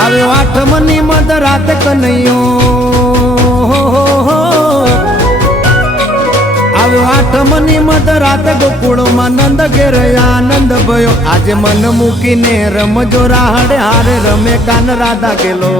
આવ્યો આઠમની મધ રાત કનૈયો આવ્યો આઠમની મધ રાત ગોકુળમાં નંદ ઘેર આનંદ ભયો આજે મન મૂકીને રમજો રાહડે હારે રમે કાન રાધા ગેલો